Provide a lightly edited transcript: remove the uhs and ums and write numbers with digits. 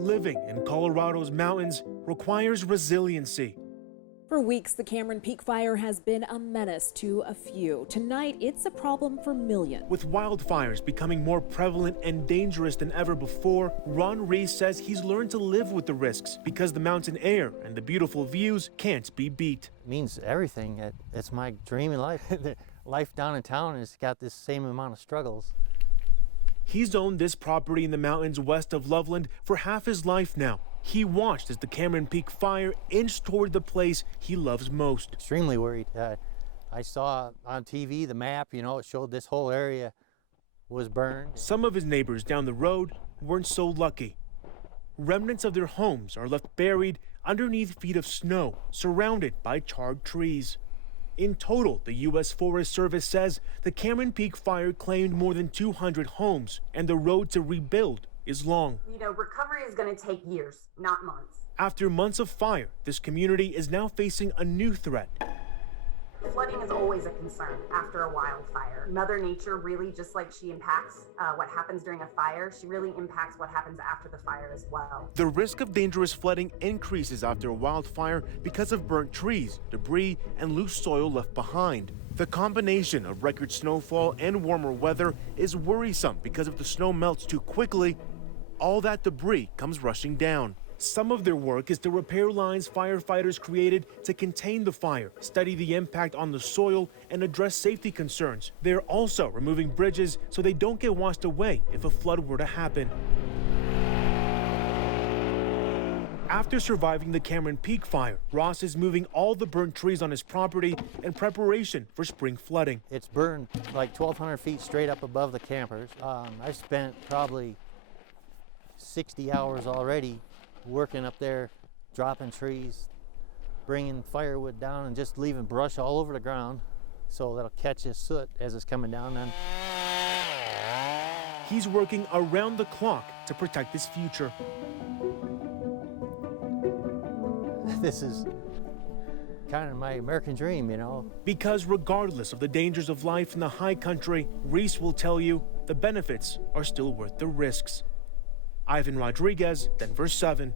Living in Colorado's mountains requires resiliency. For weeks, the Cameron Peak Fire has been a menace to a few. Tonight, it's a problem for millions. With wildfires becoming more prevalent and dangerous than ever before, Ron Reese says he's learned to live with the risks because the mountain air and the beautiful views can't be beat. It means everything. It's my dream in life. Life down in town has got this same amount of struggles. He's owned this property in the mountains west of Loveland for half his life now. He watched as the Cameron Peak Fire inched toward the place he loves most. Extremely worried. I saw on TV the map, it showed this whole area was burned. Some of his neighbors down the road weren't so lucky. Remnants of their homes are left buried underneath feet of snow, surrounded by charred trees. In total, the U.S. Forest Service says the Cameron Peak Fire claimed more than 200 homes, and the road to rebuild is long. Recovery is going to take years, not months. After months of fire, this community is now facing a new threat. Flooding is always a concern after a wildfire. Mother Nature really, just like she impacts what happens during a fire, she really impacts what happens after the fire as well. The risk of dangerous flooding increases after a wildfire because of burnt trees, debris, and loose soil left behind. The combination of record snowfall and warmer weather is worrisome because if the snow melts too quickly, all that debris comes rushing down. Some of their work is to repair lines firefighters created to contain the fire, study the impact on the soil, and address safety concerns. They're also removing bridges so they don't get washed away if a flood were to happen. After surviving the Cameron Peak Fire, Ross is moving all the burnt trees on his property in preparation for spring flooding. It's burned like 1,200 feet straight up above the campers. I spent probably 60 hours already working up there, dropping trees, bringing firewood down, and just leaving brush all over the ground so that'll catch the soot as it's coming down. Then he's working around the clock to protect his future. This is kind of my American dream, Because regardless of the dangers of life in the high country, Reese will tell you the benefits are still worth the risks. Ivan Rodriguez, Denver 7.